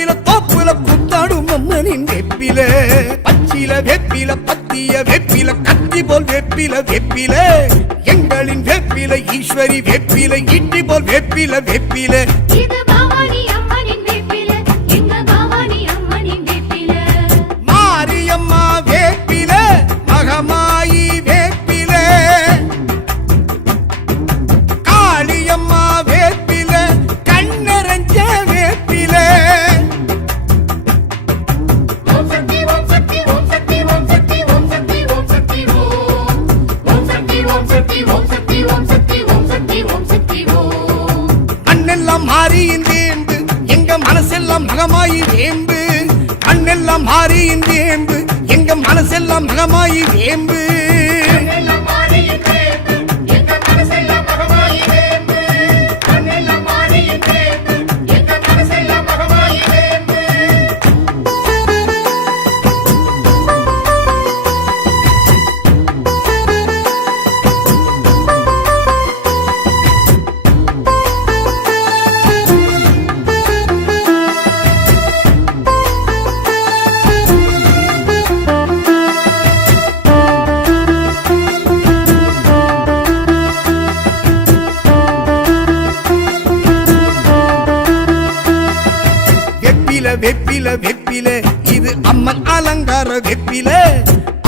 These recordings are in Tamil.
வேப்பில தோப்புல கூத்தாடும் அம்மனின் வேப்பில பச்சில வேப்பில பத்திய வேப்பில கத்தி போல் வேப்பில வேப்பில எங்களின் வேப்பில ஈஸ்வரி வேப்பில இட்டி போல் வேப்பில வேப்பில மாரியம்மா வேப்பில மகமாயி வேப்பில காளியம்மா வேப்பில கண்ணரஞ்ச வேப்பில மண்ணெல்லாம் மாறியின் வேம்பு எங்க மனசெல்லாம் மகமாயி வேம்பு மண்ணெல்லாம் மாறியின் வேம்பு எங்க மனசெல்லாம் மகமாயி வேம்பு வெப்பில வெப்பில இது அம்மன் அலங்கார வெப்பில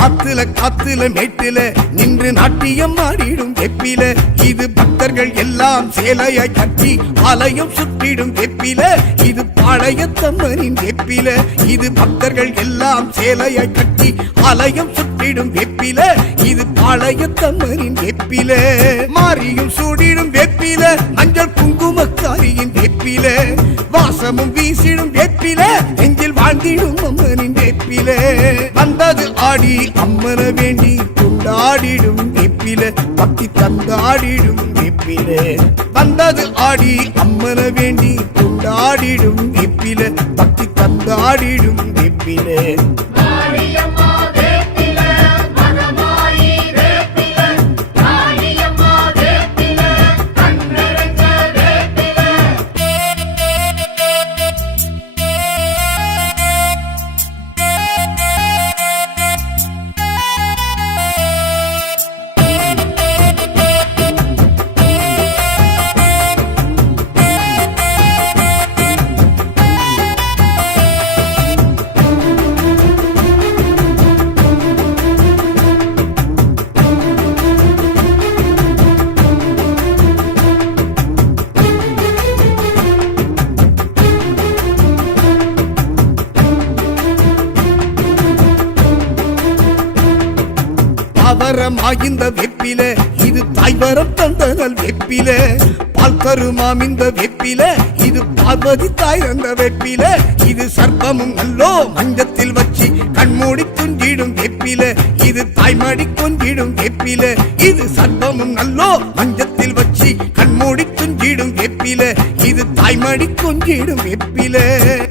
ஆத்துல காத்துல மேட்டில நின்று நாட்டியம் ஆடிடும் வெப்பில இது பக்தர்கள் எல்லாம் சேலையாய் கட்டி ஆலயம் சுற்றிடும் வெப்பில இது பாளையத்தம்மனின் வெப்பில இது பக்தர்கள் எல்லாம் சேலையாய் கட்டி ஆலயம் சுற்றிடும் வெப்பில இது பாளையத்தம்மனின் வெப்பில மாரியும் சூடிடும் வெப்பில மஞ்சள் குங்குமக்காரியின் வெப்பில வாசமும் வீசிடும் வெப்பில நெஞ்சில் வாழ்ந்திடும் அம்மனின் வெப்பில வந்தது ஆடி அம்மன வேண்டி கொண்டாடிடும் வெப்பில பக்தி தந்தாடிடும் வெப்பில வந்தது ஆடி அம்மன வேண்டி கொண்டாடிடும் வெப்பில பக்தி தந்தாடிடும் வெப்பில அவரமாகிந்த வெப்பில இது தாய்வரம் தந்தனல் வெப்பில பால் கருமாமிந்த வெப்பில இது பார்வதி தாய் தந்த வெப்பில இது சர்ப்பமும் நல்லோ மஞ்சத்தில் வச்சு கண்மூடி கொஞ்சிடும் வெப்பில இது தாய்மடி கொஞ்சிடும் வெப்பில இது சர்ப்பமும் நல்லோ மஞ்சத்தில் வச்சு கண்மூடி கொஞ்சிடும் வெப்பில இது தாய்மடி கொஞ்சிடும் வெப்பில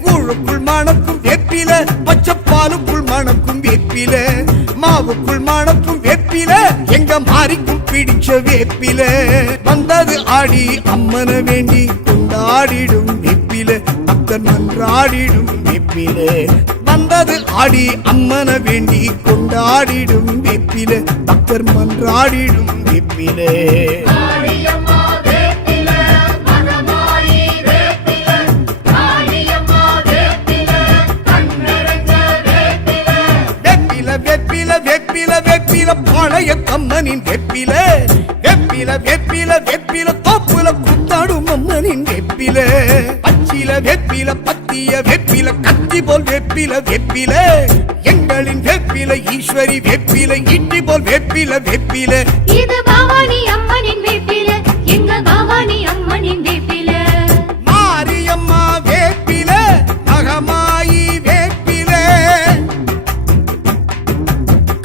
கூழுக்குள் மணக்கும் வெப்பில பச்சைப்பாலுக்குள் மணக்கும் வெப்பில மாவுக்குள் மணக்கும் வெப்பில எங்க மாறிக்கும் பிடிச்ச வேப்பில வந்தது ஆடி அம்மன வேண்டி கொண்டாடிடும் வெப்பில பக்தர் நன்றாடிடும் வெப்பில வந்தது ஆடி அம்மன வேண்டி கொண்டாடிடும் வெப்பில பக்தர் மன்றாடிடும் வெப்பில பாளையத்தம்மனின் வெப்பில வெப்பில வெப்பில வெப்பில தோப்புல கூத்தாடும் அம்மனின் வெப்பில பச்சில வெப்பில பத்திய வெப்பில கத்தி போல் வெப்பில வெப்பில எங்களின் வெப்பில ஈஸ்வரி வெப்பில இட்டி போல் வெப்பில வெப்பில இது பவானி அம்மனின் வெப்பில எங்க பவானி அம்மனின் வெப்பில மாரியம்மா வேப்பில மகமாயி வேப்பில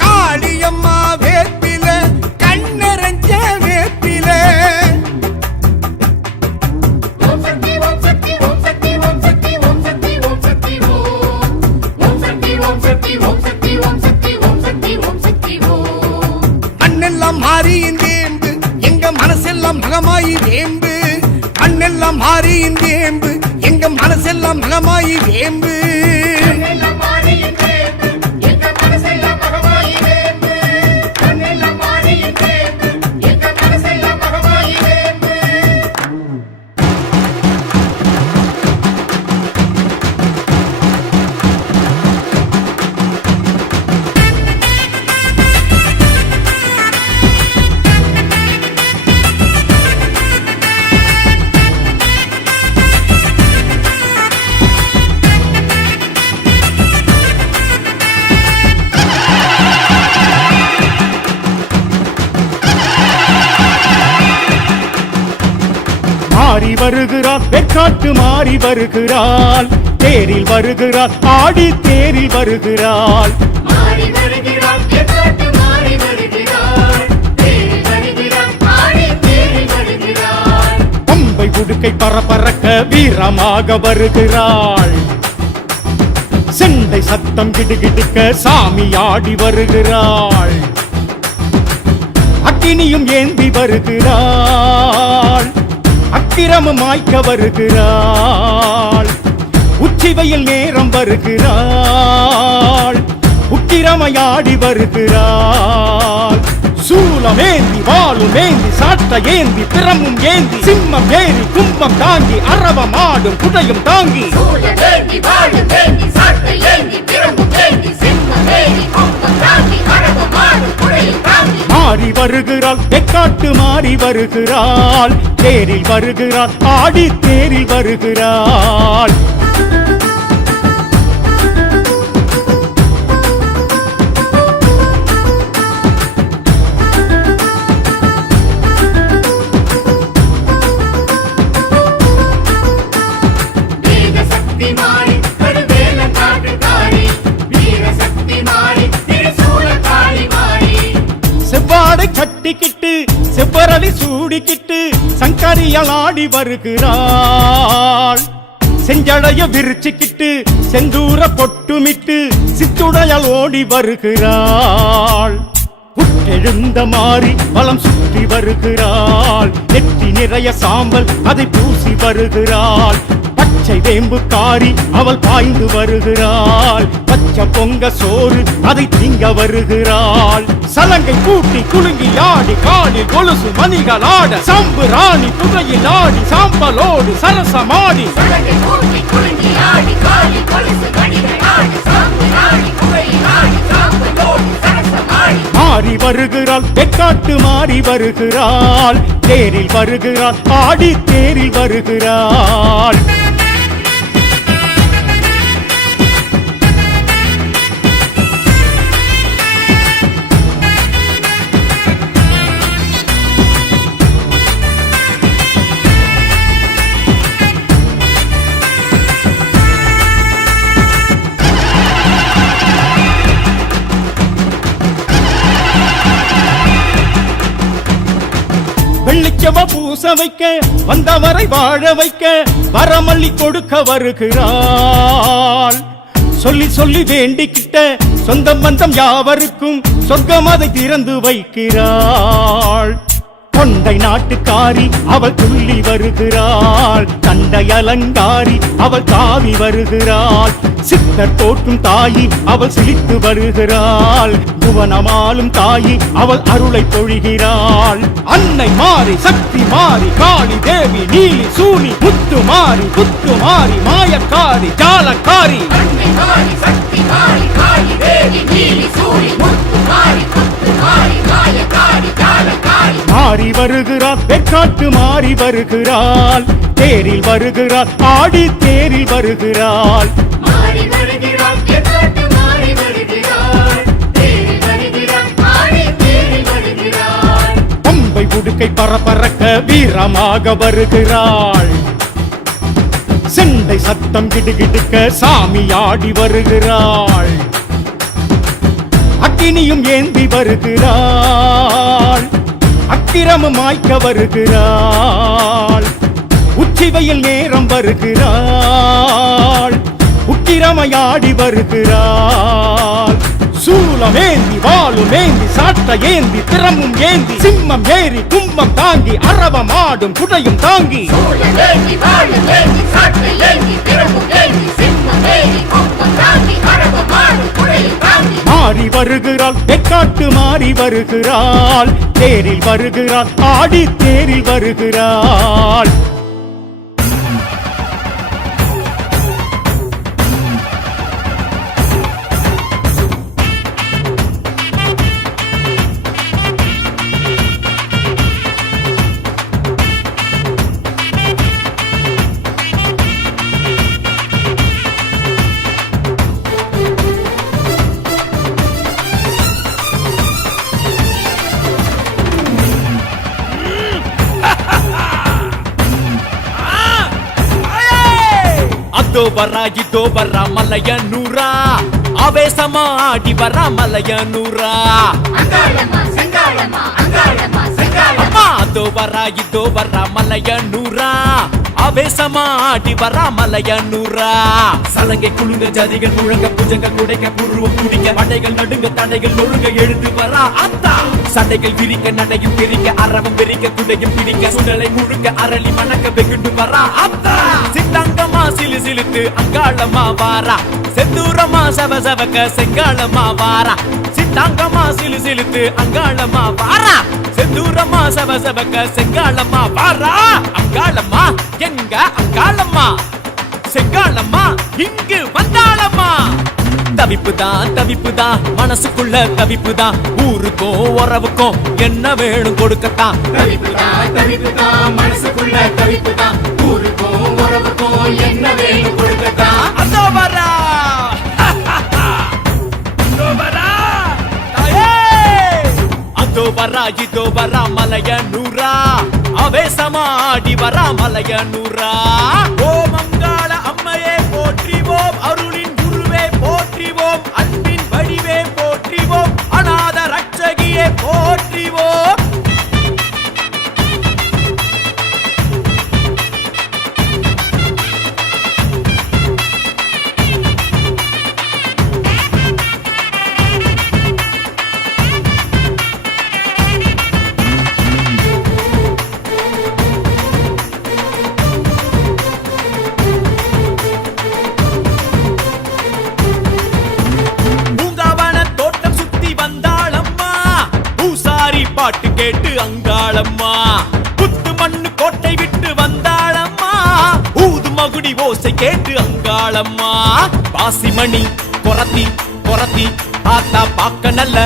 காளியம்மா வேப்பில கண்ணரஞ்ச வேப்பில மண்ணெல்லாம் மாறியின் வேம்பு எங்க மனசெல்லாம் மகமாயி வேம்பு மண்ணெல்லாம் மாறியின் வேம்பு எங்க மனசெல்லாம் மகமாயி வேம்பு மாறி வருகிறார் வெக்காட்டு மாறி வருகிறாள் தேரில் வருகிறார் ஆடி தேரில் வருகிறாள் மாறி வருகிறாள் வெக்காட்டு மாறி வருகிறாள் தேரில் வருகிறாள் ஆடி தேரில் வருகிறாள் பம்பை உடுக்கை பரபரக்க வீரமாக வருகிறாள் செண்டை சத்தம் கிடுகிடுக்க சாமி ஆடி வருகிறாள் அக்கினியும் ஏந்தி வருகிறாள் அக்கிரமம் மாய்க்க வருகிறாள் உச்சிவையில் நேரம் வருகிறாள் உக்கிரமையாடி வருகிறாள் சூலமேந்தி வாளும் ஏந்தி சாட்ட ஏந்தி பிரமும் ஏந்தி சிம்மம் ஏறி கும்பம் தாங்கி அரவம் ஆடும் குடையும் தாங்கி சூலமேந்தி வாளுமேந்தி சாட்டை ஏந்தி பிரம்பும் ஏந்தி சிம்மமேறி கும்பம் தாங்கி அரவம் ஆடும் குடையும் தாங்கி மாறி வருகிறாள் வெக்காட்டு மாறி வருகிறாள் தேரில் வருகிறாள் ஆடி தேரில் வருகிறாள் வீர சக்தி மாறி கருவேல காட்டுக்காரி வீர சக்தி மாறி திரிசூலக்காரி மாறி செவ்வாடை கட்டிக்கிட்டு செவ்வரளி சூடிக்கிட்டு சங்கரியால் ஆடி வருகிறாள் செஞ்சடைய விரிச்சுக்கிட்டு செந்தூர பொட்டுமிட்டு சித்துடையால் ஓடி வருகிறாள் புற்றெழுந்த மாறி வலம் சுற்றி வருகிறாள் நெற்றி நிறைய சாம்பல் அதை பூசி வருகிறாள் பச்சை வேம்புக்காரி அவள் பாய்ந்து வருகிறாள் பச்சை பொங்க சோறு அதை திங்க வருகிறாள் சலங்கை பூட்டி குலுங்கி ஆடி காலில் கொலுசு மணிகள் ஆட சம்பு ராணி புகையில் ஆடி சாம்பலோடு சரசமாடி சலங்கை பூட்டி குலுங்கி ஆடி காலி கொலுசு மணிகள் ஆடி சாம்பு ராணி புகையில் ஆடி சாம்பலோடு சரசமாடி மாறி வருகிறாள் வெக்காட்டு மாறி வருகிறாள் தேரில் வருகிறாள் ஆடி தேரில் வருகிறாள் வெள்ளிச்சவ பூச வைக்க வந்தவரை வாழ வைக்க வரமல்லி கொடுக்க வருகிறாள் சொல்லி சொல்லி வேண்டிக்கிட்ட சொந்தம் பந்தம் யாவருக்கும் சொர்க்கம் அதை திறந்து வைக்கிறாள் கொண்டை நாட்டுக்காரி அவள் துள்ளி வருகிறாள் கண்டை அலங்காரி அவள் தாவி வருகிறாள் சித்தர் தோற்றும் தாயி அவள் சிரித்து வருகிறாள் புவனமாலும் தாயி அவள் அருளை பொழிகிறாள் அன்னை மாறி சக்தி மாறி காளி தேவி நீலி சூனி முத்து மாறி புத்து மாறி மாயக்காரி ஜாலக்காரி அன்னை மாறி சக்தி மாறி காளி தேவி நீலி சூரி முத்து மாறி புத்து மாறி மாயக்காரி ஜாலக்காரி மாறி வருகிறாள் வெக்காட்டு மாறி வருகிறாள் தேரில் வருகிறாள் ஆடி தேரில் வருகிறாள் மாறி வருகிறாள் வெக்காட்டு மாறி வருகிறாள் தேரில் வருகிறாள் ஆடி தேரில் வருகிறாள் பம்பை உடுக்கை பரபரக்க வீரமாக வருகிறாள் செண்டை சத்தம் கிடுகிடுக்க சாமி ஆடி வருகிறாள் அக்கினியும் ஏந்தி வருகிறாள் அக்கிரமம் மாய்க்க வருகிறாள் உச்சிவையில் நேரம் வருகிறாள் உக்கிரமையாடி வருகிறாள் சூல சூலமேந்தி வாளுமேந்தி சாட்ட ஏந்தி திறமும் ஏந்தி சிம்மம் ஏறி கும்பம் தாங்கி அரவமாடும் குடையும் தாங்கி சூழலேந்தி வாழலேந்தி சாட்டையேந்தி திறமுகேந்தி சிம்மமேறி கும்பம் தாங்கி அரவமாடும் குடையும் தாங்கி மாறி வருகிறாள் தெக்காட்டு மாறி வருகிறாள் தேரில் வருகிறாள் ஆடி தேரில் வருகிறாள் அதோ வரா இதோ வரா மலையனூரா ஆவேசமா ஆடி வரா மலையனூரா அங்காளமா செங்காளமா அங்காளமா செங்காளமா அம்மா அதோ வரா இதோ வரா மலையனூரா ஆவேசமா ஆடி வரா மலையனூரா சலங்கை குழுங்க ஜதிகள் முழங்க புஜங்க குடைக்க புருவம் குடிக்க படைகள் நடுங்க தடைகள் நொறுங்க எழுந்து வரா அத்தா சடைகள் விரிக்க நடையும் பிரிக்க அரவம் விரிக்க குடையும் பிடிக்க சுடலை முழுக்க அரளி மணக்க வெகுண்டு வரா அத்தா சித்தங்கமா சிலு சிலுத்து அங்காளமா வாரா செந்தூரமா சவ சவக்க செங்காளமா வாரா சித்தாங்கமா சிலு சிலுத்து அங்காளமா வாரா செந்தூரமா சவ சவக்க செங்காளமா வாரா அங்காளமா எங்க அங்காளம்மா செங்காளம்மா இங்கு வந்தாளம்மா தவிப்புதான் மனசுக்குள்ள தவிப்புதான் ஊருக்கும் உறவுக்கும் என்ன வேணும் கொடுக்கத்தான் தவிப்புதான் மனசுக்குள்ள தவிப்புதான் ஊருக்கும் உறவுக்கும் என்ன வேணும் கொடுக்கத்தான் அதோ வரா அதோ வரா தாயே அதோ வரா இதோ வரா மலையனூரா ஆவேசமாடி வரா மலையனூரா ஓம் அங்காள அம்மையே போற்றிவோம் அருளின் குருவே போற்றிவோம் அன்பின் வடிவே போற்றிவோம் அநாத ரட்சகியே போற்றிவோம் பாட்டு கேட்டு அங்காளம்மா புத்து மண்ணு கோட்டை விட்டு வந்தாளம்மா ஊது மகுடி ஓசை கேட்டு அங்காளம்மா பாசிமணி கொரத்தி கொரத்தி ஆத்தா பாக்க நல்ல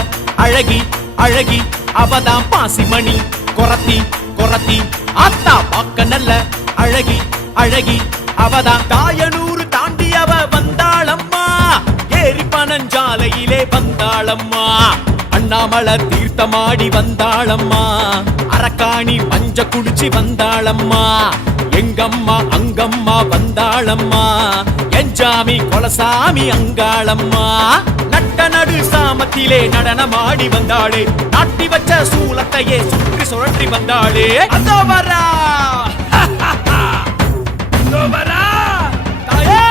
அழகி அழகி அவதான் பாசிமணி கொரத்தி கொரத்தி ஆத்தா பாக்க நல்ல அழகி அழகி அவதான் தாயனூறு தாண்டி அவ வந்தாளம்மா ஏரி பனஞ்சாலையிலே வந்தாளம்மா அண்ணாமலை தீர்த்தமாடி வந்தாளம்மா அரக்காணி மஞ்ச குடிச்சு வந்தாளம்மா எங்கம்மா அங்கம்மா வந்தாளம்மா எஞ்சாமி கொலசாமி அங்காளம்மா நட்ட நடு சாமத்திலே நடனமாடி வந்தாளே நாட்டி வச்ச சூலத்தையே சுற்றி சுழற்றி வந்தாளே அதோ வரா அதோ வரா தாயே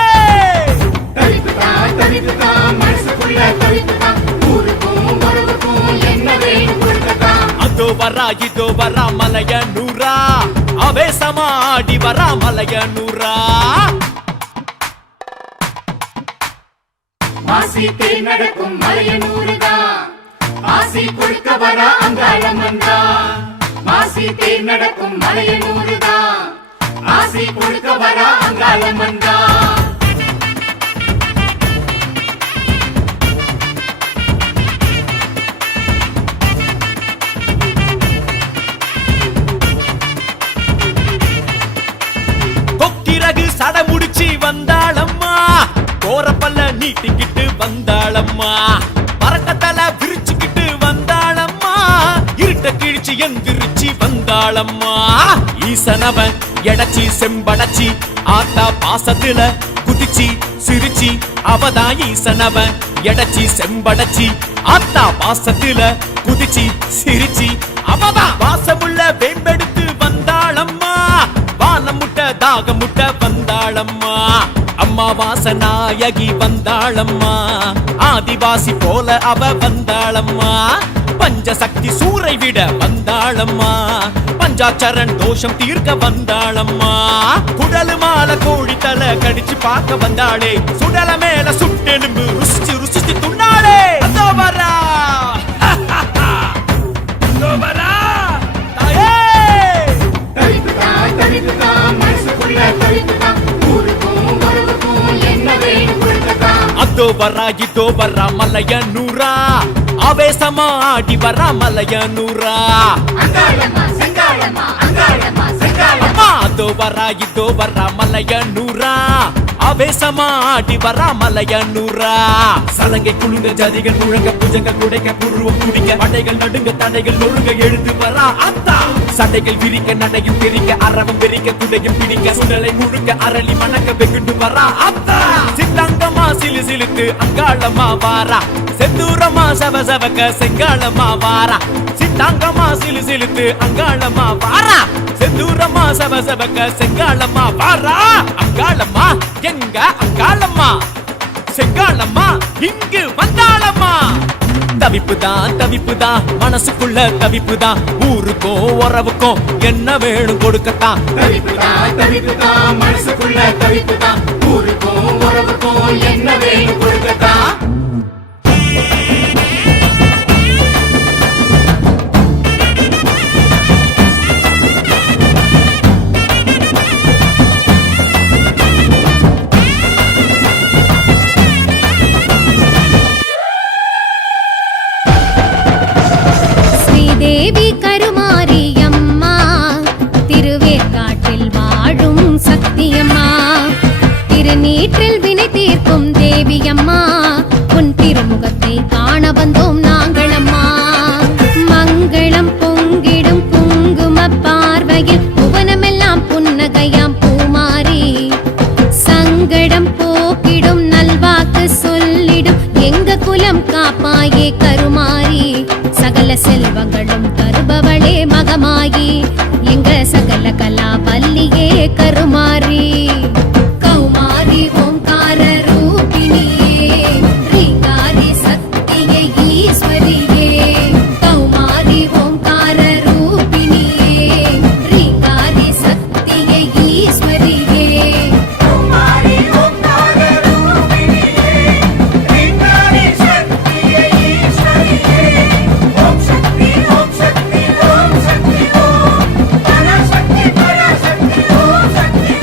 தவிப்புதான் மனசுக்குள்ள தவிப்புதான் ஊருக்கும் உறவுக்கும் என்ன வேணும் கொடுக்கத்தான் அதோ வரா இதோ வரா மலையனூரா ஆவேசமாடி வரா மலையனூரா மாசி தேர் நடக்கும் மலையனூருதான் ஆசி கொடுக்க வரா அங்காளம்மன்தான் மாசி தேர் நடக்கும் மலையனூருதான் ஆசி கொடுக்க வரா அங்காளம்மன்தான் சட முடிச்சு வந்தாளம்மா கோரப்பல்ல நீட்டிக்கிட்டு வந்தாளம்மா பறக்கத்தல விரிச்சுக்கிட்டு வந்தாளம்மா இருட்ட கிழிச்சு எந்திரிச்சு வந்தாளம்மா ஈசனவன் எடச்சி செம்படச்சி ஆத்தா பாசத்துல குதிச்சி சிரிச்சி அவதான் ஈசனவன் எடச்சி செம்படச்சி ஆத்தா பாசத்துல குதிச்சி சிரிச்சி அவதான் பாசமுள்ள வேம்பெடுத்து வந்தாளம்மா வானம் முட்ட தாக முட்ட வந்தாளம்மா அம்மா அமாவாச நாயகி வந்தாளம்மா ஆதிவாசி போல அவ வந்தாளம்மா பஞ்சசக்தி சூரை விட வந்தாளம்மா பஞ்சாச்சரன் தோஷம் தீர்க்க வந்தாளம்மா குடலு மாலை கோழி தலை கடிச்சு பார்க்க வந்தாளே சுடல மேல சுட்டெலும்பு ருசிச்சு ருசிச்சு துண்ணாளே அதோ வரா அதோ வரா தாயே தவிப்புதான் மனசுக்குள்ள தவிப்புதான் ஊருக்கும் உறவுக்கும் என்ன வேணும் கொடுக்கத்தான் அதோ வரா இதோ வரா மலையனூரா ஆவேசமா ஆடி வரா மலையனூரா அங்காளம்மா செங்காளம்மா அங்காளம்மா செங்காளம்மா அதோ வரா இதோ வரா மலையனூரா ஆவேசமா ஆடி வரா மலையனூரா சலங்கை குழுங்க ஜதிகள் முழங்க புஜங்கள் குடைக்க புருவம் குடிக்க படைகள் நடுங்க தடைகள் நொறுங்க எழுந்து வரா அத்தா சட்டைகள் விரிக்க நடையும் பிரிக்க அரவம் பிரிக்க குடையும் பிடிக்க சுடலை முழுக்க அரளி மணக்க வெகுண்டு வரா அத்தா சித்தங்கமா சிலு சிலுத்து அங்காளமா வாரா செந்தூரமா சவ சவக்க செங்காளமா வாரா சித்தாங்கமா சிலு சிலுத்து அங்காளமா வாரா செந்தூரமா சவ சவக்க செங்காளமா வாரா அங்காளம்மா எங்க அங்காளம்மா செங்காளம்மா இங்கு வந்தாளம்மா தவிப்புதான் மனசுக்குள்ள தவிப்புதான் ஊருக்கும் உறவுக்கும் என்ன வேணும் கொடுக்கத்தான் தவிப்புதான் மனசுக்குள்ள தவிப்புதான் ஊருக்கும் உறவுக்கும் என்ன வேணும் கொடுக்கத்தான் தேவி கருமாரியம்மா திருவேற்காட்டில் வாழும் சக்தியம்மா திருநீற்றில் வினை தீர்க்கும் தேவியம்மா உன் திருமுகத்தை காண வந்தோம் நாங்களம்மா மங்களம் பொங்கிடும் குங்கும பார்வையில் புவனமெல்லாம் புன்னகையாம் பூமாரி சங்கடம் போக்கிடும் நல்வாக்கு சொல்லிடும் எங்க குலம் காப்பாயே கருமாரி சகல செல்வங்களும் தருபவளே மகமாயி எங்க சகல கலா பல்லியே கருமாரி கௌமாரி ஓம்கார ரூபிணியே ரீங்காரி சக்தியே ஈஸ்வரியே கௌமாரி ஓம்கார ரூபிணியே ரீங்காரி சக்தியே ஈஸ்வரியே கௌமாரி ஓம்கார ரூபிணியே ரீங்காரி சக்தியே ஈஸ்வரியே ஓம் சக்தி ஓம் சக்தி ஓம் சக்தி ஓம் பராசக்தி பராசக்தி ஓம் சக்தி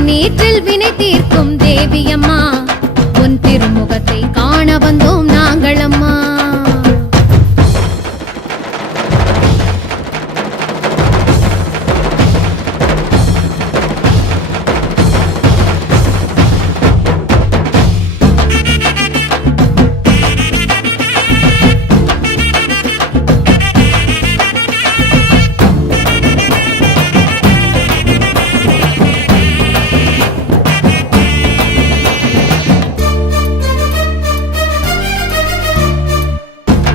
திருநீற்றில் வினை தீர்க்கும் தேவியம்மா உன் திருமுகத்தை காண வந்தோம் நாங்களம்மா.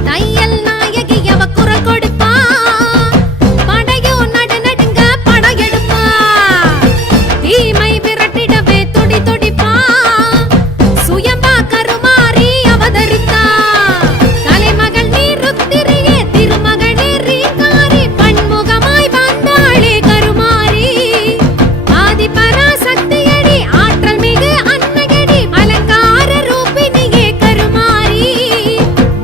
தையல் நாயகி அவ குரல் கொடுப்பா, படையோ நடுநடுங்க படையெடுப்பா, தீமை விரட்டிடவே துடி துடிப்பா, சுயம்பா கருமாறி அவதரித்தா, கலைமகள் நீ ருத்திரியே திருமகளே ரீங்காரி, பன்முகமாய் வந்தாளே கருமாரி, ஆதி பராசக்தியடி ஆற்றல் மிகு அன்னையடி அலங்கார ரூபினியே கருமாரி,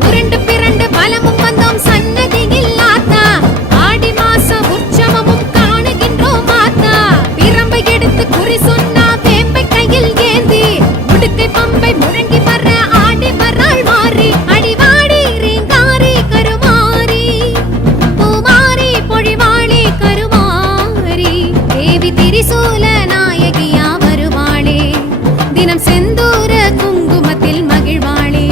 உருண்டு பிறண்டு பலமும் வந்தோம் சன்னதியில் ஆத்தா, ஆடி மாச உற்சவமும் காணுகின்றோம் ஆத்தா, பிரம்பை எடுத்து குறி சொன்னா வேம்பை கையில் ஏந்தி, உடுக்கை பம்பை முழங்கி வர ஆடி வராள் மாறி, அடிவாடி ரீங்காரி கருமாரி, பூமாரி பொழிவாளி கருமாரி, தேவி திரிசூல நாயகியா வருவாளே, தினம் செந்தூர குங்குமத்தில் மகிழ்வாளே.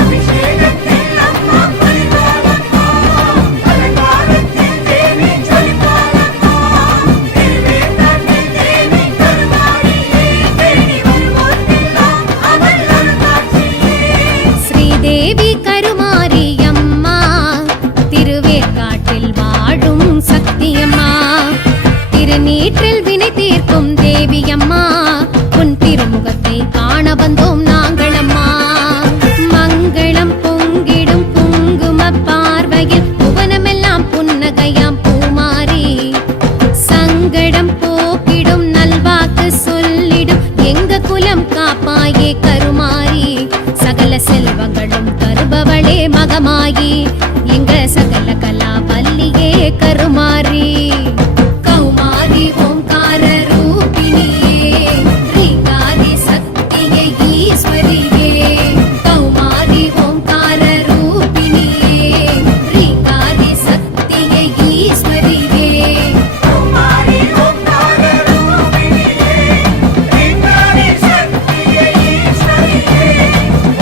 அபிஷேகத்தில் அம்மா பரிவாரம்மா, அலங்காரத்தில் தேவி ஜொலிப்பாரம்மா, திருவேங்கடத்தில் தேவி கருமாரியே, தேடி வருவோர்க்கெல்லாம் அவள் அருளாட்சியே. ஸ்ரீதேவி கருமாரி அம்மா திருவேற்காட்டில் வாழும் சக்தியம்மா, திருநீற்றில் வினை தீர்க்கும் தேவியம்மா உன் திருமுகத்தை காண வந்தோம் நாங்களம்மா. மங்களம் பொங்கிடும் குங்கும பார்வையில் புவனமெல்லாம் புன்னகையாம் பூமாரி, சங்கடம் போக்கிடும் நல்வாக்கு சொல்லிடும் எங்க குலம் காப்பாயே கருமாரி, சகல செல்வங்களும் தருபவளே மகமாயி, எங்க சகல கலா வல்லியே கருமாரி, கௌமாரி ஓம்கார ரூபிணியே, ரீங்காரி சக்தியே ஈஸ்வரியே, கௌமாரி ஓம்கார ரூபிணியே, ரீங்காரி சக்தியே ஈஸ்வரியே. குமாரி ஓம்கார ரூபிணியே, ரீங்காரி சக்தியே ஈஸ்வரியே,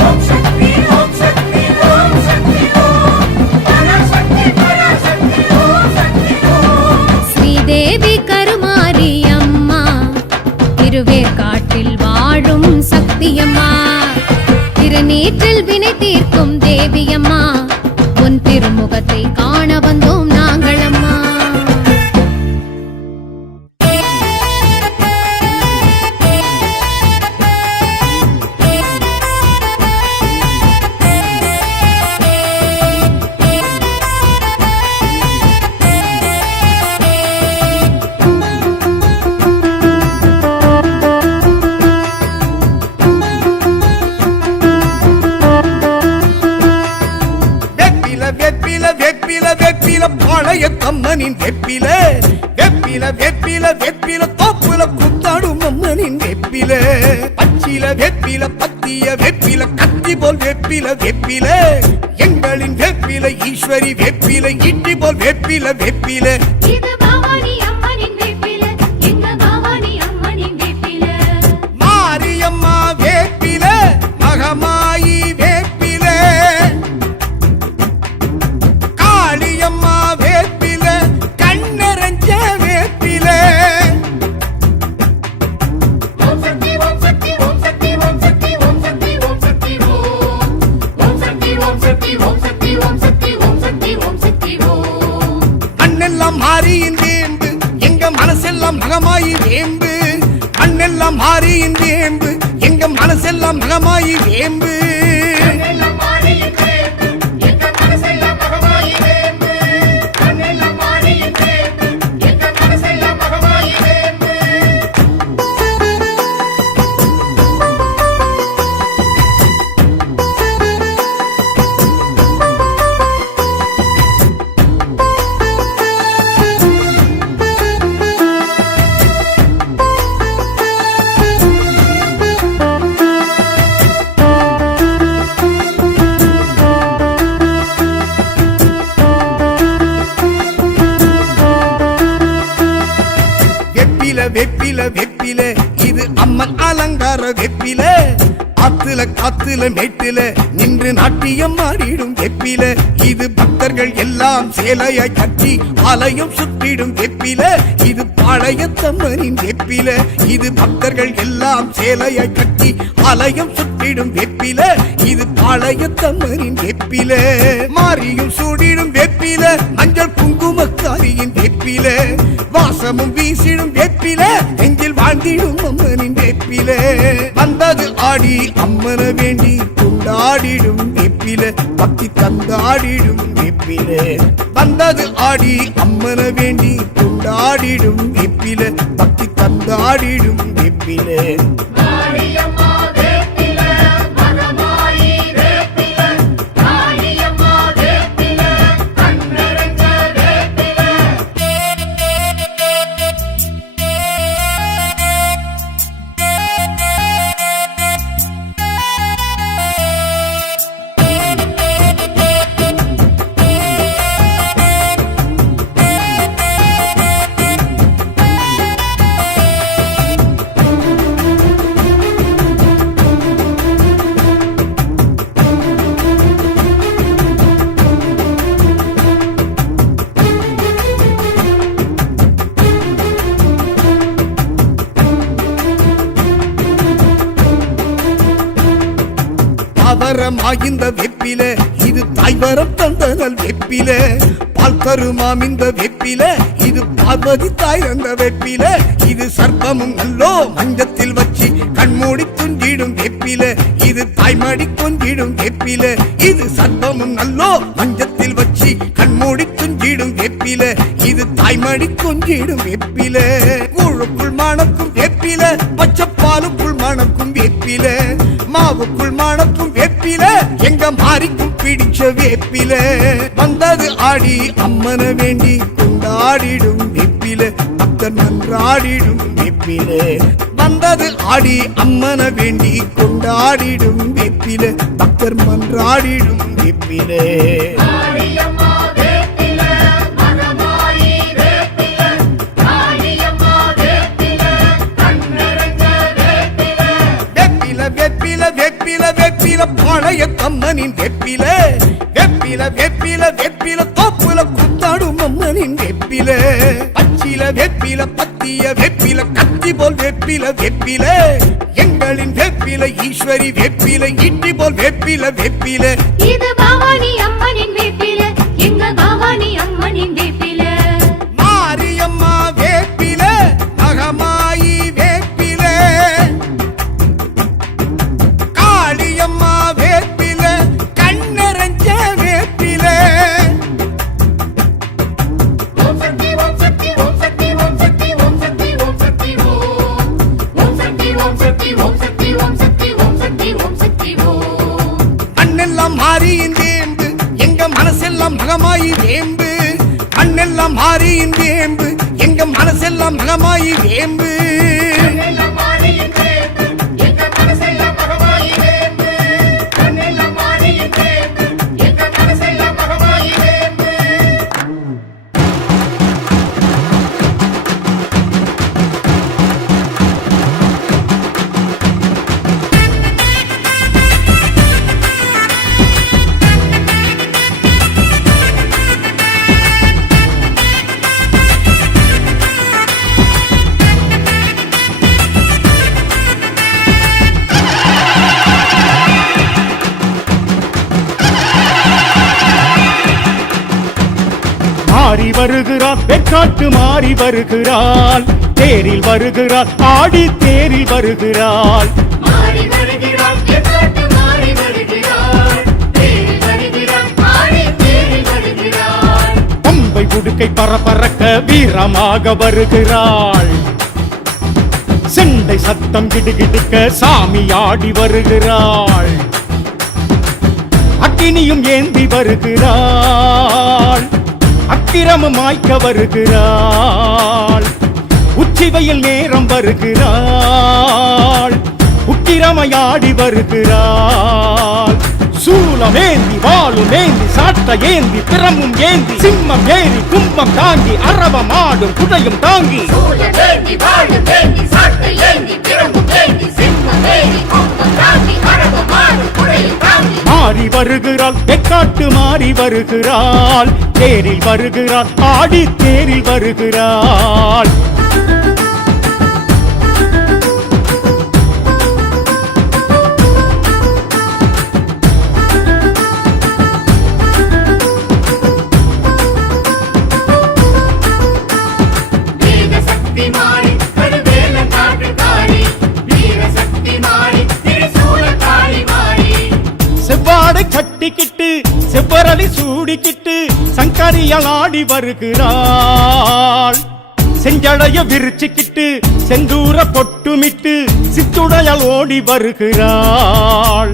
ஓம் சக்தி ஓம் சக்தி ஓம் சக்தி ஓம், பராசக்தி பராசக்தி ஓம் சக்தி ஓம். ஸ்ரீதேவி கருமாரி அம்மா திருவேற்காட்டில் வாழும் சக்தியம்மா, திருநீற்றில் வினை தீர்க்கும் தேவியம்மா உன் திருமுகத்தை காண வந்தோம் நாங்களம்மா. வெப்பில வெப்பில வெப்பில வெப்பில பாளைய கம்மனின் வெப்பில, வெப்பில வெப்பில வெப்பில தோப்புல குத்தாடும் அம்மனின் வெப்பில, பச்சில வெப்பில பத்திய வெப்பில கத்தி போல் வெப்பில வெப்பில, எங்களின் வெப்பில ஈஸ்வரி வெப்பில இட்டி போல் வெப்பில வெப்பில, இது பவானி அம்மனின் வேப்பில, எங்க பவானி அம்மனின் வேப்பில. மாரியம்மா வேப்பில, மகமாயி வேப்பில, காளியம்மா வேப்பில, கண்ணரஞ்ச வேப்பில, ஓம் சக்தி ஓம் சக்தி ஓம் சக்தி ஓம் சக்தி ஓம் சக்தி ஓம் சக்தி ஓம், ஓம் சக்தி ஓம் சக்தி ஓம் சக்தி ஓம் சக்தி ஓம் சக்தி ஓம் சக்தி ஓம். மண்ணெல்லாம் மாரியின் வேம்பு, எங்க மனசெல்லாம் மகமாயி வேம்பு, மண்ணெல்லாம் மாரியின் வேம்பு, எங்க மனசெல்லாம் மகமாயி வேம்பு, கண்ணெல்லாம் மாரியின் வேம்பு, எங்க மனசெல்லாம் மகமாயி வேம்பு, கண்ணெல்லாம் மாரியின் வேம்பு, எங்க மனசெல்லாம் மகமாயி வேம்பு. வெப்பில இது அம்மன் அலங்கார வெப்பில ஆத்துல காத்துல மேட்டில நின்று நாட்டியம் ஆடிடும் வெப்பில இது பக்தர்கள் எல்லாம் சேலையாய் கட்டி ஆலயம் சுற்றிடும் வெப்பில இது பாளையத்தம்மனின் வெப்பில இது பக்தர்கள் எல்லாம் சேலையாய் கட்டி ஆலயம் சுற்றிடும் வெப்பில இது பாளையத்தம்மனின் வெப்பில மாரியும் சூடிடும் வெப்பில மஞ்சள் குங்குமக்காரியின் வெப்பில வாசமும் வீசிடும் வெப்பில நெஞ்சில் வாழ்ந்திடும் அம்மனின் வெப்பில வந்தது ஆடி அம்மன வேண்டி கொண்டாடிடும் வெப்பில பக்தி தந்தாடிடும் வெப்பில வந்தது ஆடி அம்மன வேண்டி கொண்டாடிடும் வெப்பில பக்தி தந்தாடிடும் வெப்பில காளியம்மா வேப்பில மகமாயி வேப்பில காளியம்மா வேப்பில கண்ணரஞ்ச வேப்பில அவரமாகிந்த வெப்பில இது தாய்வரம் தந்தனல் வெப்பில பால் தருமாம் இந்த வெப்பில இது பார்வதி தாய் தந்த வெப்பில இது சர்ப்பமும் நல்லோ மஞ்சத்தில் வச்சு கண்மூடி துஞ்சிடும் வெப்பில இது தாய்மடி கொஞ்சிடும் வெப்பில இது சர்ப்பமும் நல்லோ மஞ்சத்தில் வச்சு கண்மூடி துஞ்சிடும் வெப்பில இது தாய்மடி கொஞ்சிடும் வெப்பில கூழுக்குள் மணக்கும் வெப்பில பச்சைப்பாலுக்குள் மணக்கும் வெப்பில மாவுக்குள் மணக்கும் வெப்பில எங்க மாறிக்கும் பிடிச்ச வேப்பில வந்தது ஆடி அம்மன வேண்டி கொண்டாடிடும் வெப்பில பக்தர் நன்றாடிடும் வெப்பில வந்தது ஆடி அம்மன வேண்டி கொண்டாடிடும் வெப்பில பக்தர் மன்றாடிடும் வெப்பில காளியம்மா வேப்பில மகமாயி வேப்பில காளியம்மா வேப்பில கண்ணரஞ்ச வேப்பில வெப்பில வெப்பில வெப்பில வெப்பில பாளையத்தம்மனின் வெப்பில வெப்பில வெப்பில வெப்பில தோப்புல குத்தாடும் அம்மனின் வெப்பில பச்சில வெப்பில பத்திய வெப்பில கத்தி போல் வெப்பில வெப்பில எங்களின் வெப்பில ஈஸ்வரி வெப்பில இட்டி போல் வெப்பில வெப்பில இது பவானி அம்மனின் வேப்பில எங்க பவானி அம்மனின் வேப்பில மாரியம்மா வேப்பில மகமாயி வேப்பில காளியம்மா வேப்பில கண்ணரஞ்ச வேப்பில ஓம் சக்தி ஓம் சக்தி ஓம் சக்தி ஓம் சக்தி ஓம் சக்தி ஓம் சக்தி ஓம் சக்தி ஓம் சக்தி ஓம் சக்தி ஓம் சக்தி ஓம் சக்தி ஓம் சக்தி ஓம் மண்ணெல்லாம் மாறியின் வேம்பு எங்க மனசெல்லாம் மகமாயி வேம்பு மண்ணெல்லாம் மாறியின் வேம்பு எங்க மனசெல்லாம் மகமாயி வேம்பு கண்ணெல்லாம் மாறியின் வேம்பு எங்க மனசெல்லாம் மகமாயி வேம்பு கண்ணெல்லாம் மாறியின் வேம்பு எங்க மனசெல்லாம் மகமாயி வேம்பு மாறி வருகிறார் வெக்காட்டு மாறி வருகிறாள் தேரில் வருகிறார் ஆடி தேரில் வருகிறாள் மாறி வருகிறாள் எக்காட்டு மாறி வருகிறாள் தேரில் வருகிறாள் ஆடி தேரில் வருகிறாள் பம்பை உடுக்கை பரபரக்க வீரமாக வருகிறாள் செண்டை சத்தம் கிடுகிடுக்க சாமி ஆடி வருகிறாள் அக்கினியும் ஏந்தி வருகிறாள் அக்கிரமம் மாய்க்க வருகிறாள் உச்சிவையில் நேரம் வருகிறாள் உக்கிரமையாடி வருகிறாள் சூல சூலமேந்தி வாளும் ஏந்தி சாட்ட ஏந்தி பிரமும் ஏந்தி சிம்மம் ஏறி கும்பம் தாங்கி அரவமாடும் குடையும் தாங்கி சூலமேந்தி வாழுமேந்தி சாட்டை ஏந்தி பிரம்பும் ஏந்தி சிம்மமேறி கும்பம் தாங்கி அரவமாடும் குடையும் தாங்கி மாறி வருகிறாள் தெக்காட்டு மாறி வருகிறாள் தேரில் வருகிறாள் ஆடி தேரில் வருகிறாள் வீர சக்தி மாறி கருவேல நாட்டுக்காரி வீர சக்தி மாறி திரிசூலக்காரி மாறி செவ்வாடை கட்டிக்கிட்டு செவ்வரளி சூடிக்கிட்டு சங்கரியால் ஆடி வருகிறாள் செஞ்சடைய விரிச்சுக்கிட்டு செந்தூர பொட்டுமிட்டு சித்துடையால் ஓடி வருகிறாள்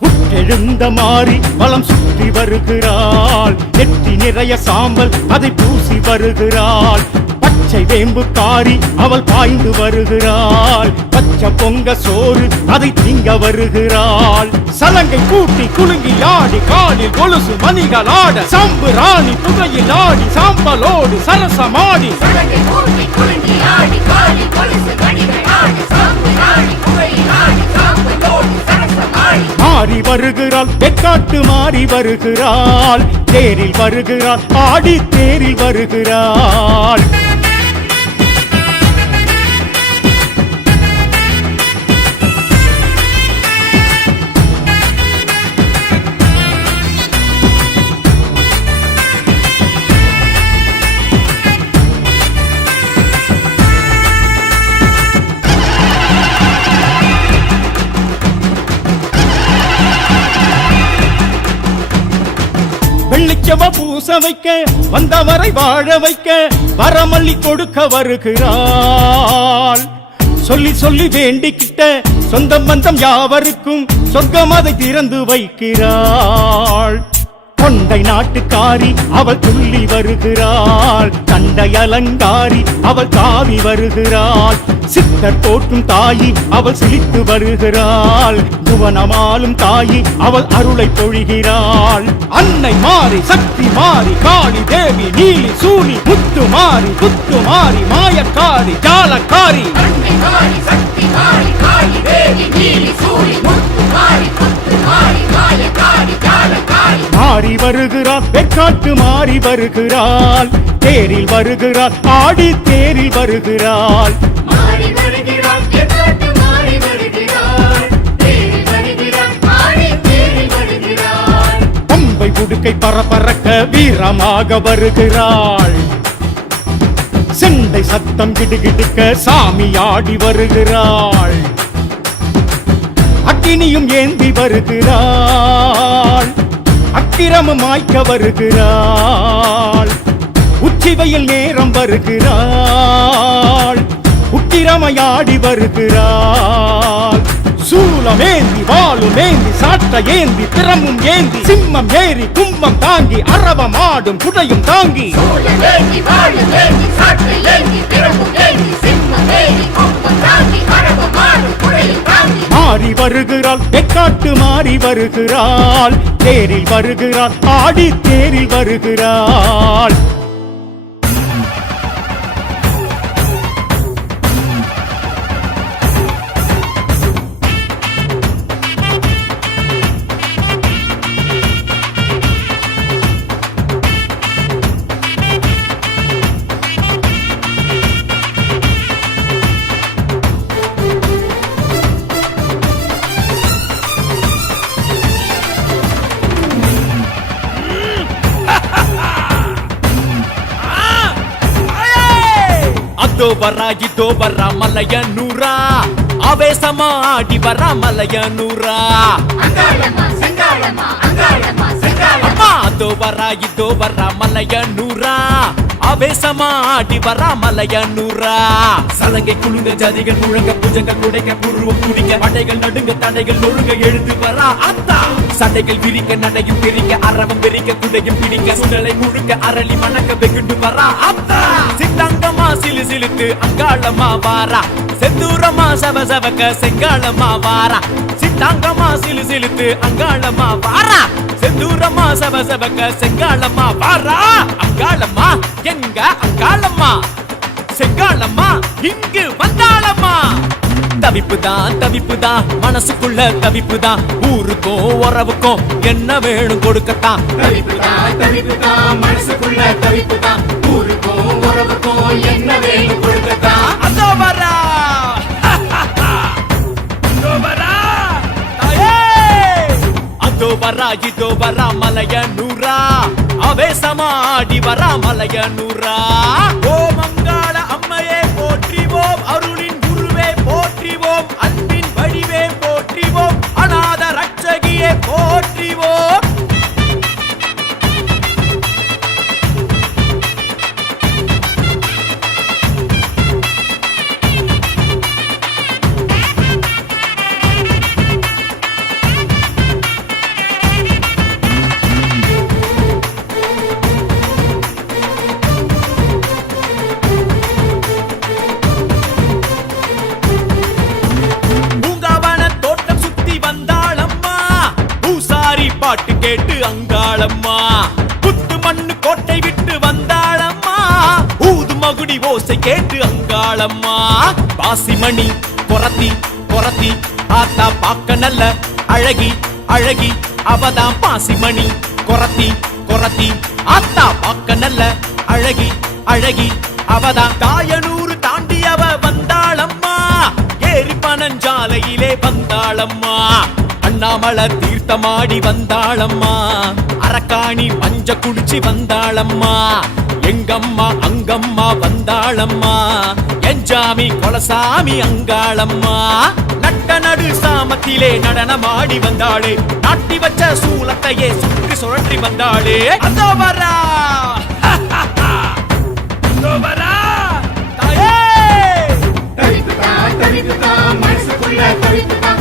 புற்றெழுந்த மாறி வலம் சுற்றி வருகிறாள் நெற்றி நிறைய சாம்பல் அதை பூசி வருகிறாள் பச்சை வேம்புக்காரி அவள் பாய்ந்து வருகிறாள் பச்சை பொங்க சோறு அதை திங்க வருகிறாள் சலங்கை கூட்டி குலுங்கி ஆடி காலில் கொலுசு மணிகள் ஆட சம்பு ராணி புகையில் ஆடி சாம்பலோடு சரசமாடி சலங்கை கூட்டி குலுங்கி ஆடி காலி கொலுசு மணிகள் ஆடி சாம்பு ராணி புகையில் ஆடி சாம்பலோடு சரசமாடி மாறி வருகிறாள் தெக்காட்டு மாறி வருகிறாள் தேரில் வருகிறாள் ஆடி தேரில் வருகிறாள் வெள்ளிச்சவ பூச வைக்க வந்தவரை வாழ வைக்க வரமல்லி கொடுக்க வருகிறாள் சொல்லி சொல்லி வேண்டிக்கிட்ட சொந்தம் பந்தம் யாவருக்கும் சொர்க்கம் அதை திறந்து வைக்கிறாள் கொண்டை நாட்டுக்காரி அவள் துள்ளி வருகிறாள் கண்டை அலங்காரி அவள் காவி வருகிறாள் சித்தர் போற்றும் தாயி அவள் சிரித்து வருகிறாள் புவனமாலும் தாயி அவள் அருளை பொழிகிறாள் அன்னை மாறி சக்தி மாறி காளி தேவி நீலி சூனி முத்து மாறி புத்து மாறி மாயக்காரி ஜாலக்காரி அன்னை மாறி சக்தி மாறி காளி தேவி நீலி சூரி முத்து மாறி புத்து மாறி மாயக்காரி ஜாலக்காரி மாறி வருகிறாள் வெக்காட்டு மாறி வருகிறாள் தேரில் வருகிறாள் ஆடி தேரில் வருகிறாள் மாறி வருகிறாள் எக்காட்டு மாறி வருகிறாள் தேரில் வருகிறாள் ஆடி தேரில் வருகிறாள் பம்பை உடுக்கை பரபரக்க வீரமாக வருகிறாள் செண்டை சத்தம் கிடுகிடுக்க சாமி ஆடி வருகிறாள் அக்கினியும் ஏந்தி வருகிறாள் அக்கிரமம் மாய்க்க வருகிறாள் உச்சிவையில் நேரம் வருகிறாள் உக்கிரமையாடி வருகிறாள் சூலமேந்தி வாளும் ஏந்தி சாட்ட ஏந்தி பிரமும் ஏந்தி சிம்மம் ஏறி கும்பம் தாங்கி அரவமாடும் குடையும் தாங்கி சூலமேந்தி வாழுமேந்தி சாட்டை ஏந்தி பிரம்பும் ஏந்தி சிம்மமேறி கும்பம் தாங்கி அரவமாடும் குடையும் தாங்கி மாறி வருகிறாள் தெக்காட்டு மாறி வருகிறாள் தேரில் வருகிறாள் ஆடி தேரில் வருகிறாள் அதோ வரா இதோ வரா மலையனூரா ஆவேசமா ஆடி வரா மலையனூரா அங்காளம்மா செங்காளம்மா அங்காளம்மா செங்காளம்மா அம்மா அதோ வரா இதோ வரா மலையனூரா ஆவேசமா ஆடி வரா மலையனூரா சலங்கை குழுங்க ஜதிகள் முழங்க புஜங்க குடைக்க புருவம் குடிக்க படைகள் நடுங்க தடைகள் நொறுங்க எழுந்து வரா அத்தா சட்டைகள் விரிக்க நடையும் பிரிக்க அரவம் பெரிக்க குடையும் பிடிக்க சுடலை முழுக்க அரளி மணக்க வெகுண்டு வரா அத்தா சித்தங்கமா சிலு சிலுத்து அங்காளமா வாரா செந்தூரமா சவ சவக்க செங்காலம்மா வாரா சித்தாங்கம்மா சிலு சிலுத்து அங்காளம்மா வாரா செந்தூரம்மா சவ சவக்க செங்காலம்மா வாரா அங்காளம்மா எங்க அங்காளம்மா செங்காலம்மா இங்கு வந்தாளம்மா தவிப்புதான் மனசுக்குள்ள தவிப்புதான் ஊருக்கும் உறவுக்கும் என்ன வேணும் கொடுக்கத்தான் தவிப்புதான் மனசுக்குள்ள தவிப்புதான் ஊருக்கும் உறவுக்கும் என்ன வேணும் கொடுக்கத்தான் அதோ வரா இதோ வரா மலைய நூறா அவேசமாடி வரா மலைய நூறா ஓம் அங்காள அம்மையே போற்றிவோம் அருளின் குருவே போற்றிவோம் அன்பின் வடிவே போற்றிவோம் அநாத ரட்சகியே போற்றிவோம் பாட்டு கேட்டு அங்காளம்மா புத்து மண்ணு கோட்டை விட்டு வந்தாளம்மா ஊது மகுடி ஓசை கேட்டு அங்காளம்மா பாசிமணி கொரத்தி கொரத்தி ஆத்தா பாக்க நல்ல அழகி அழகி அவதாம் பாசிமணி கொரத்தி கொரத்தி ஆத்தா பாக்க நல்ல அழகி அழகி அவதாம் தாயனூறு தாண்டி அவ வந்தாளம்மா ஏரி பனஞ்சாலையிலே வந்தாளம்மா அண்ணாமலை தீர்த்தமாடி வந்தாளம்மா அரக்காணி மஞ்ச குடிச்சு வந்தாளம்மா எங்கம்மா அங்கம்மா வந்தாளம்மா எஞ்சாமி கொலசாமி அங்காளம்மா நட்ட நடு சாமத்திலே நடனமாடி வந்தாளே நாட்டி வச்ச சூலத்தையே சுற்றி சுழற்றி வந்தாளே அதோ வரா அதோ வரா தாயே தவிப்புதான் மனசுக்குள்ள தவிப்புதான்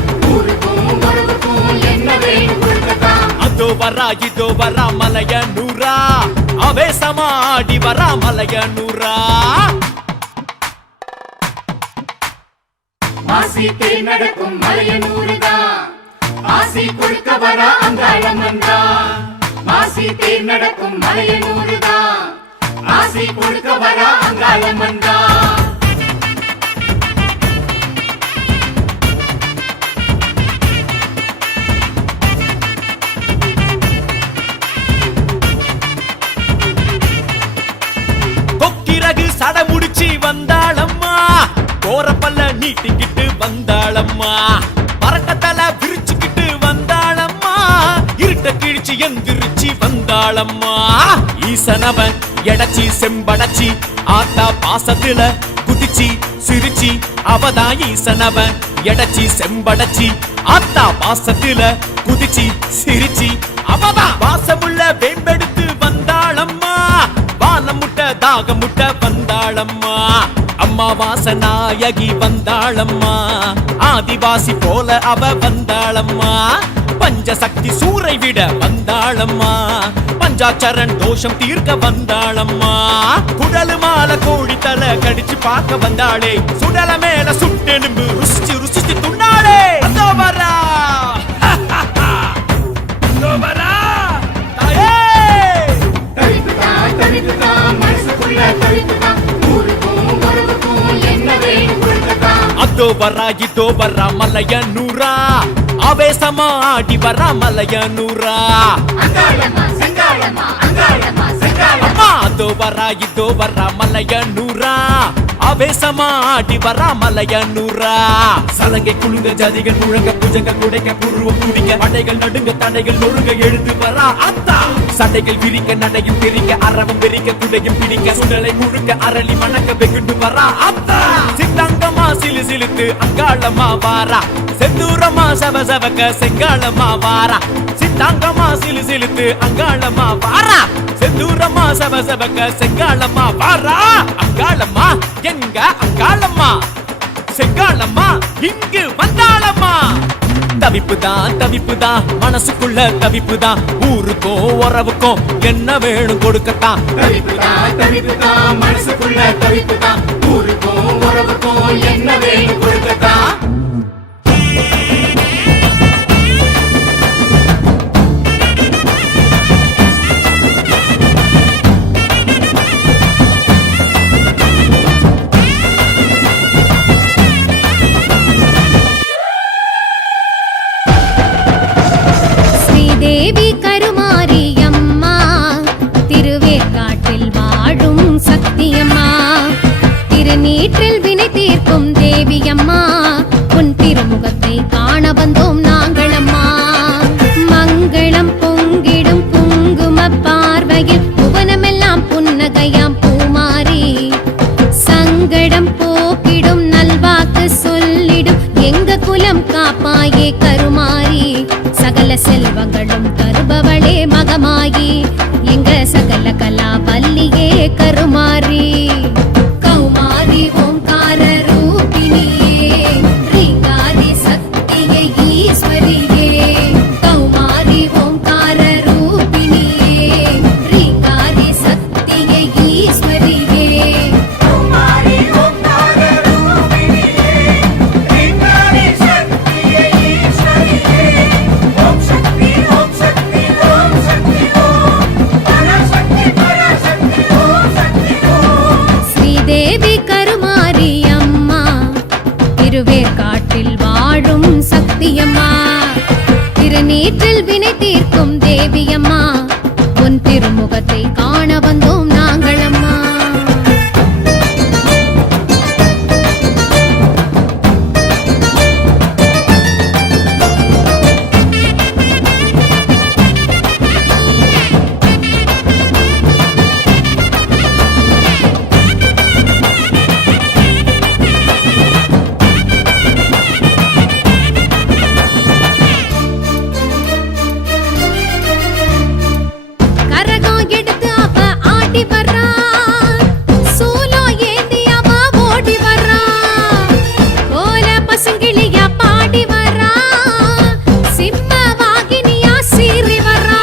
இதோ வரா மலைய நூறா அவேசமாடி வரா மலைய நூறா மாசி தேர் நடக்கும் மலையனூருதான் ஆசி கொடுக்க வரா அங்காளம்மன்தா மாசி தேர் நடக்கும் மலையனூருதான் ஆசி கொடுக்க வரா அங்காளம்மன்தா சட முடிச்சு வந்தாளம்மா கோரப்பல்ல நீட்டிக்கிட்டு வந்தாளம்மா பரட்டத்தல விரிச்சுக்கிட்டு வந்தாளம்மா இருட்ட கிழிச்சு எந்திரிச்சு வந்தாளம்மா ஈசனவன் எடச்சி செம்படச்சி ஆத்தா பாசத்துல குதிச்சி சிரிச்சி அவதான் ஈசனவன் எடச்சி செம்படச்சி ஆத்தா பாசத்துல குதிச்சி சிரிச்சி அவதான் வாசமுள்ள வேம்பெடுத்து வந்தாளம்மா வானமுட்ட தாகமுட்ட வந்தாளம்மா அம்மா வாசநாயகி வந்தாளம்மா ஆதிவாசி போல அவ வந்தாளம்மா பஞ்சசக்தி சூரை விட வந்தாளம்மா பஞ்சாச்சரன் தோஷம் தீர்க்க வந்தாளம்மா குடலு மாலை கோழி தலை கடிச்சு பார்க்க வந்தாளே சுடல மேல சுட்டெலும்பு ருசிச்சு ருசிச்சு துண்ணாளே அதோ வரா அதோ வரா தாயே தவிப்புதான் மனசுக்குள்ள தவிப்புதான் ஊருக்கும் உறவுக்கும் என்ன வேணும் கொடுக்கத்தான் இதோ வரா மலைய நூறா அவேசமாடி வரா மலைய நூறா அங்காளம்மா செங்காளம்மா அங்காளம்மா செங்காளம்மா இதோ வரா மலைய நூறா அவேசமாடி வரா மலைய நூறா சலங்கை குழுங்க ஜதிகள் முழங்க புஜங்க குடைக்க புருவம் குடிக்க படைகள் நடுங்க தடைகள் நொறுங்க எழுந்து வரா அத்தா சட்டைகள் விரிக்க நடையும் பிரிக்க அரவம் வெறிக்க குடையும் பிடிக்க சுடலை முழுக்க அரளி மணக்க வெகுண்டு வரா அத்தா சித்தாங்கம்மா சிலு சிலுத்து அங்காளம்மா வாரா செந்தூரம்மா சவ சவக்க செங்காளம்மா வாரா சித்தாங்கம்மா சிலு சிலுத்து அங்காளம்மா வாரா செந்தூரம்மா சவ சவக்க செங்காளம்மா வாரா அங்காளம்மா எங்க அங்காளம்மா செங்காளம்மா இங்கு வந்தாளம்மா தவிப்புதான் மனசுக்குள்ள தவிப்புதான் ஊருக்கும் உறவுக்கும் என்ன வேணும் கொடுக்கத்தான் தவிப்புதான் மனசுக்குள்ள தவிப்புதான் ஊருக்கும் உறவுக்கும் என்ன வேணும் கொடுக்கத்தான் காப்பாயே கருமாரி சகல செல்வங்களும் தருபவளே மகமாயி எங்க சகல கலா வல்லியே கருமாரி கௌமாரி ஓங்கார ரூபிணியே ரீங்காரி சக்தியே ஈஸ்வரியே கௌமாரி ஓங்கார ரூபிணியே ரீங்காரி சக்தியே ஈஸ்வரியே கௌமாரி ஓங்கார ரூபிணியே ரீங்காரி சக்தியே ஈஸ்வரியே ஓம் சக்தி ஓம் சக்தி ஓம் சக்தி ஓம் பராசக்தி பராசக்தி ஓம் சக்தி ஓம் ஸ்ரீதேவி கருமாரி அம்மா திருவேற்காட்டில் வாழும் சக்தியம்மா திருநீற்றில் வினை தீர்க்கும் தேவியம்மா உன் திருமுகத்தை காண வந்தோம் நாங்கள் அம்மா கரகம் எடுத்து அவ ஆடி வர்றா சூலம் ஏந்தி அவ ஓடி வர்றா போல பசுங்கிளியா பாடி வர்றா சிம்ம வாகினியா சீறி வர்றா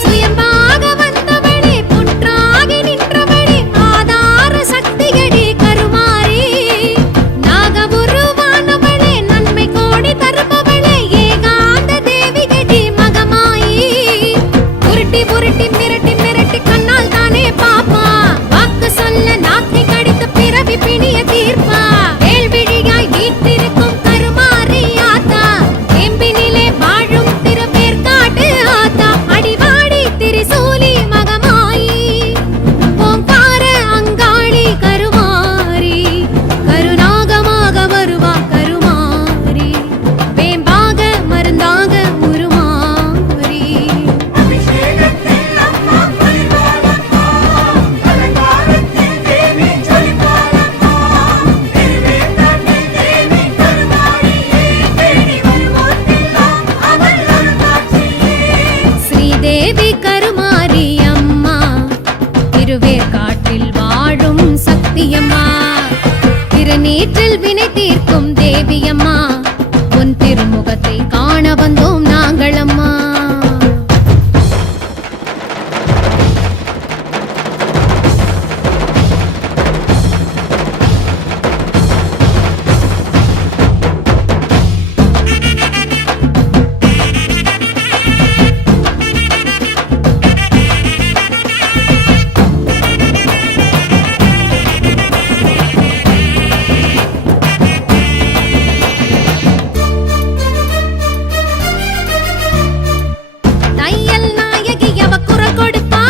சுயமாக வந்தவளே புற்றாகி நின்றவளே ஆதார சக்தியடி கருமாரி நாகபுருவானவளே நன்மை கோடி தருபவளே ஏகாந்த தேவிகடி மகமாயி புரட்டி புரட்டி மிரட்டி மிரட்டி கண்ணால் தானே பாப்பா வாக்கு சொல்ல நாக்கை கடித்து பிறவி பிணிய தீர்ப்பா வேள்விழியாய் வீட்டிருக்கும் கருமாரி ஆத்தா எம்பினிலே வாழும் திருவேற்காட்டு ஆத்தா அடிவாடி திரிசூலி மகமாயி ஓங்கார அங்காளி கருமாரி கருநாகமாக வருவா கருமாரி வேம்பாக மருந்தாக உருமாரி அபிஷேகத்தில் அம்மா பரிவாரம்மா அலங்காரத்தில் தேவி ஜொலிப்பாரம்மா திருவேற்காட்டில் தேவி கருமாரியே தேடி வருவோர்க்கெல்லாம் அவள் அருள்காட்சியே ஸ்ரீதேவி கருமாரி அம்மா திருவேற்காட்டில் வாழும் சக்தியம்மா திருநீற்றில் வினை தீர்க்கும் தேவியம்மா உன் திருமுகத்தை காண வந்தோம் நாங்கள் அம்மா தையல் நாயகி அவ குரல் கொடுப்பா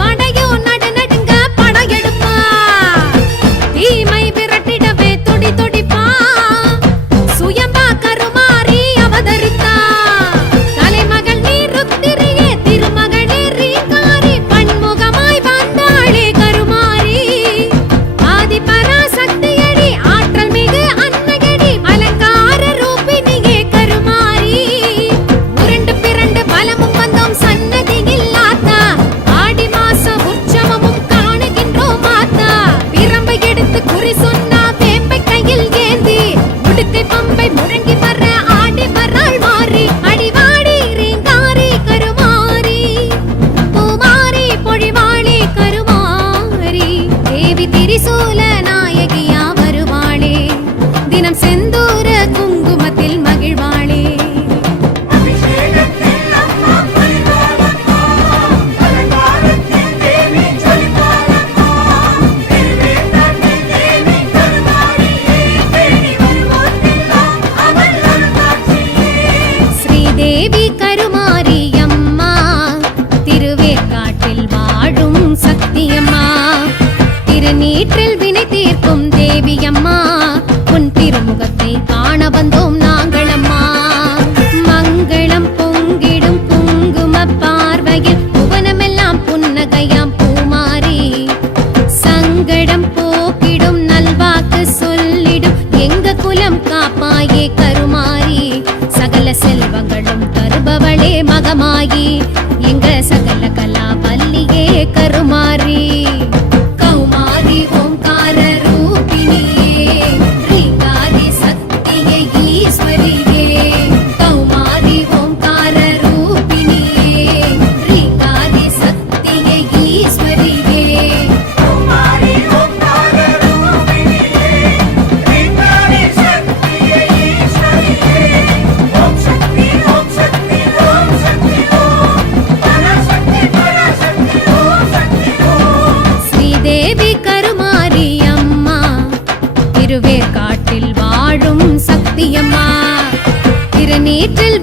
படையோ நடுநடுங்க படையெடுப்பா தீமை விரட்டிடவே துடி துடிப்பா சுயம்பா கருமாரி அவதரித்தா தலைமகள் நீ ருத்திரியே திருமகளே ரீங்காரி பன்முகமாய் வந்தாளே கருமாரி ஆதி பராசக்தியடி ஆற்றல் மிகு அன்னகடி அலங்கார ரூபிணியே கருமாரி உருண்டு பிறண்டு பலமும் வந்தோம் சன்னதியில் ஆத்தா ஆடி மாச உற்சவமும் காணுகின்றோம் ஆத்தா பிரம்பை எடுத்து குறி சொன்னா வேம்பை கையில் ஏந்தி உடுக்கை பம்பை முழங்கி வர ஆடி வராள் மாறி அடிவாடி ரீங்காரி கருமாரி பூமாரி பொழிவாளே கருமாரி தேவி திரிசூல நாயகியா வருவாளே தினம் செந்தூர குங்குமத்தில் மகிழ்வாளே அபிஷேகத்தில் அம்மா பரிவாரம்மா அலங்காரத்தில் தேவி ஜொலிப்பாரம்மா திருவேற்காட்டில் தேவி கருமாரியே தேடி வருவோர்க்கெல்லாம் அவள் அருள்காட்சியே ஸ்ரீதேவி கருமாரி அம்மா திருவேற்காட்டில் வாழும் சக்தியம்மா திருநீற்றில் வினை தீர்க்கும் தேவியம்மா உன் திருமுகத்தை காண வந்தோம் நாங்கள் அம்மா மங்களம் பொங்கிடும் குங்கும பார்வையில் புவனமெல்லாம் புன்னகையாம் பூமாரி சங்கடம் போக்கிடும் நல்வாக்கு சொல்லிடும் எங்க குலம் காப்பாயே கருமாரி சகல செல்வங்களும் தருபவளே மகமாயி எங்க சகல கலா பல்லியே கருமாரி கௌமாரி ஓம்கார ரூபிணியே ரீங்காரி சக்தியே ஈஸ்வரியே கௌமாரி ஓம்கார ரூபிணியே ரீங்காரி சக்தியே ஈஸ்வரியே ஸ்ரீதேவி கருமாரி அம்மா திருவேற்காட்டில் வாழும் சக்தியம்மா திருநீற்றில்